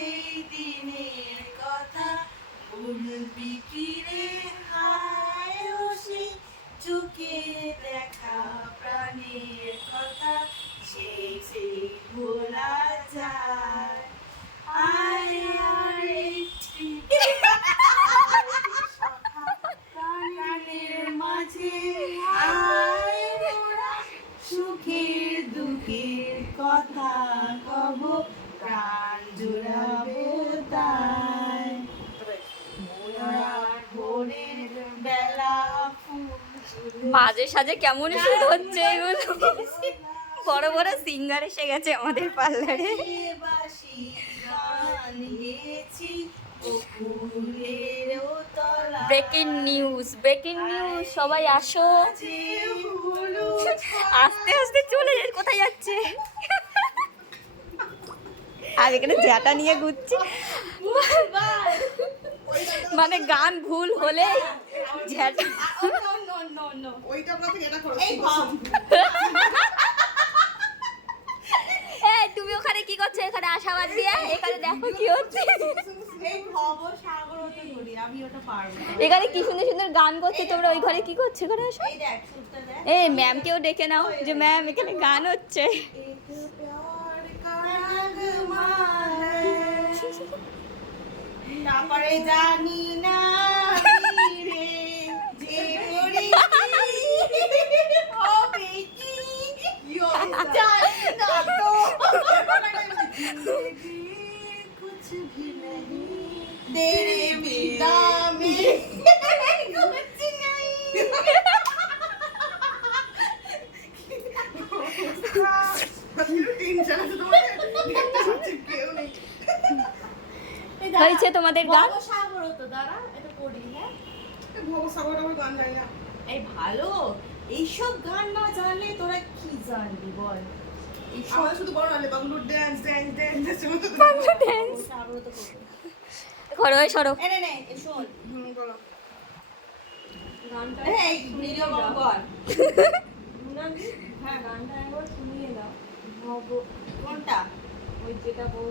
সেই দিনের কথা বলবি কি রে হায় ও সেই চোখে দেখা প্রাণের কথা সেই ভোলা যায় আয় আর একটি প্রাণের মাঝে আয় মোরা সুখের দুঃখের কথা কব প্রাণ জুড়াবো তাই মোরার ভোরের বেলা মাঝে সাঝে কেমন শুট হচ্ছে এগুলো বড় বড় সিঙ্গার এসে গেছে আমাদের পার্লারে বাসি গান গেয়েছি ও ফুলের তলা ব্রেকিং নিউজ সবাই আসো আস্তে আস্তে চলে যাচ্ছে কোথায় যাচ্ছে আর এখানে জ্যাটা নিয়ে ঘুরছি মানে গান ভুল হলে জ্যাটা ওইটা আপনার থেকে এটা করো এই ভাব এই তুমি ওখানে কি করছো এখানে আশাবাদ দিয়ে এখানে দেখো কি হচ্ছে এই ভব সাগর হতে ধরি আমি ওটা পারবো না। এখানে কি সুন্দর সুন্দর গান করছে তোমরা ওই ঘরে কি করছো এখানে আসো এই দেখ সুরটা দেখ এই ম্যামকেও ডেকে নাও যে ম্যাম এখানে গান হচ্ছে एक प्यार का नगमा है তারপরে জানি না রে যে পড়ি হবে কি জানি না তো कुछ भी नहीं तेरे बिना में कुछ नहीं টেনশন আছে তোমার দেখতে পাচ্ছি কেউ নেই হয়েছে তোমাদের গান সাগর তো দাঁড়া এটা পড়ি হ্যাঁ ভবসাগর আমার গান জানি না এই ভালো এইসব গান না জানলে তোরা কি জানবি বল এইসব আমার শুধু বড় নালে বাংলো dance dance dance dance Sagar তো করবে ঘরে ওই সরো নে নে এ শোন বলো গানটা এই ভিডিও কল কর হ্যাঁ গানটা একবার শুনিয়ে দাও কোনটা ওই যেটা বল